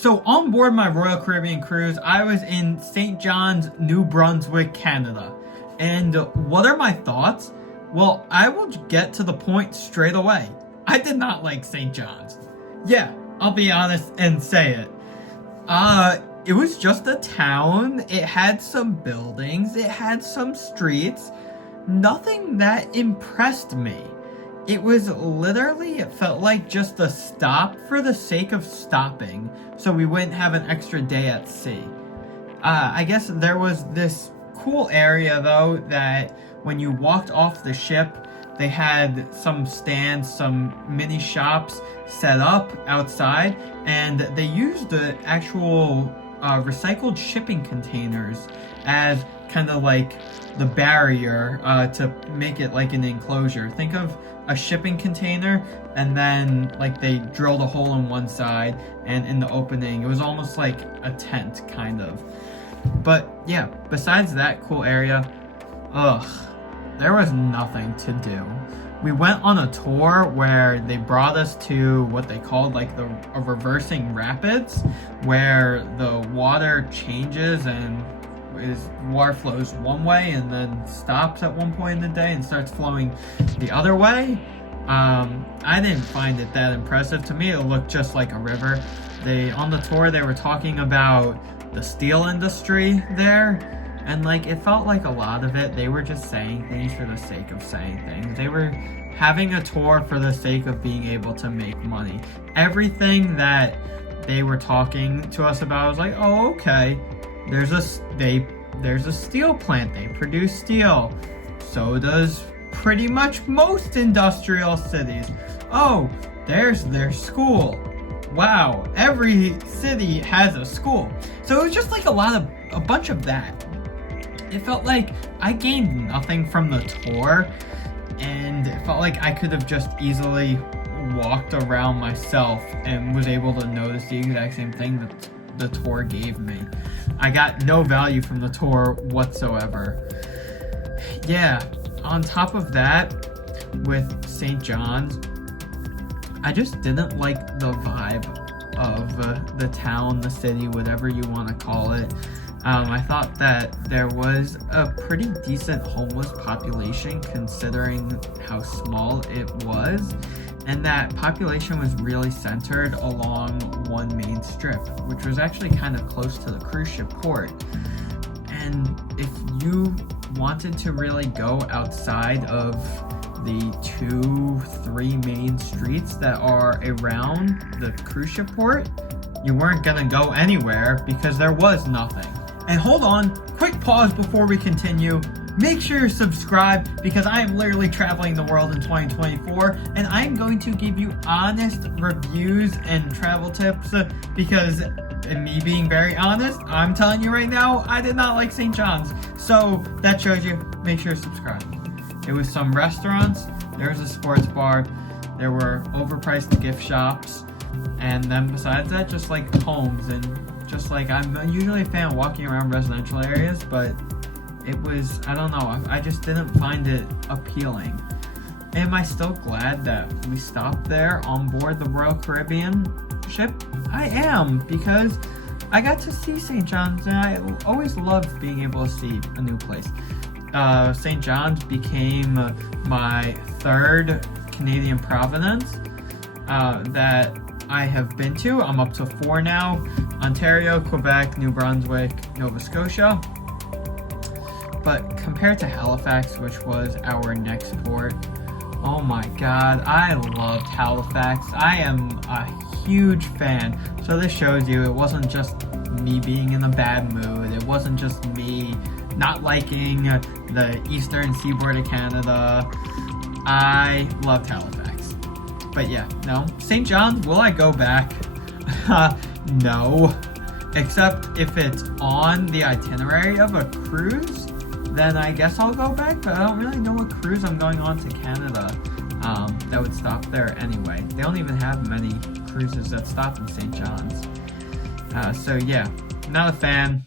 So on board my Royal Caribbean cruise, I was in St. John's, New Brunswick, Canada. And what are my thoughts? Well, I will get to the point straight away. I did not like St. John's. Yeah, I'll be honest and say it. It was just a town. It had some buildings. It had some streets. Nothing that impressed me. It was literally, it felt like just a stop for the sake of stopping, so we wouldn't have an extra day at sea. I guess there was this cool area though that when you walked off the ship, they had some stands, some mini shops set up outside, and they used the actual recycled shipping containers as kind of like the barrier to make it like an enclosure. Think of a shipping container, and then like they drilled a hole in one side, and in the opening it was almost like a tent kind of. But yeah, besides that cool area, there was nothing to do. We went on a tour where they brought us to what they called like a reversing rapids, where the water changes and water flows one way and then stops at one point in the day and starts flowing the other way. I didn't find it that impressive. To me, it looked just like a river. On the tour, they were talking about the steel industry there, and like it felt like a lot of it, they were just saying things for the sake of saying things. They were having a tour for the sake of being able to make money. Everything that they were talking to us about was like, oh, okay, there's a steel plant, they produce steel. So does pretty much most industrial cities. Oh, there's their school. Wow, every city has a school. So it was just like a bunch of that. It felt like I gained nothing from the tour, and it felt like I could have just easily walked around myself and was able to notice the exact same thing that the tour gave me. I got no value from the tour whatsoever. Yeah, on top of that, with St. John's, I just didn't like the vibe of the town, the city, whatever you want to call it. I thought that there was a pretty decent homeless population considering how small it was, and that population was really centered along one main strip, which was actually kind of close to the cruise ship port. And if you wanted to really go outside of the 2-3 main streets that are around the cruise ship port, you weren't gonna go anywhere because there was nothing. And hold on, quick pause before we continue. Make sure you're subscribed because I am literally traveling the world in 2024, and I am going to give you honest reviews and travel tips because, and me being very honest, I'm telling you right now, I did not like St. John's. So that shows you, make sure to subscribe. It was some restaurants, there was a sports bar, there were overpriced gift shops, and then besides that, just like homes. And just like, I'm usually a fan of walking around residential areas, but it was, I don't know, I just didn't find it appealing. Am I still glad that we stopped there on board the Royal Caribbean ship? I am, because I got to see St. John's, and I always loved being able to see a new place. St. John's became my third Canadian province that I have been to. I'm up to 4 now: Ontario, Quebec, New Brunswick, Nova Scotia. But compared to Halifax, which was our next port, oh my god, I loved Halifax. I am a huge fan. So this shows you it wasn't just me being in a bad mood. It wasn't just me not liking the eastern seaboard of Canada. I loved Halifax. But yeah, no. St. John's, will I go back? No. Except if it's on the itinerary of a cruise, then I guess I'll go back, but I don't really know what cruise I'm going on to Canada that would stop there anyway. They don't even have many cruises that stop in St. John's. So yeah, not a fan.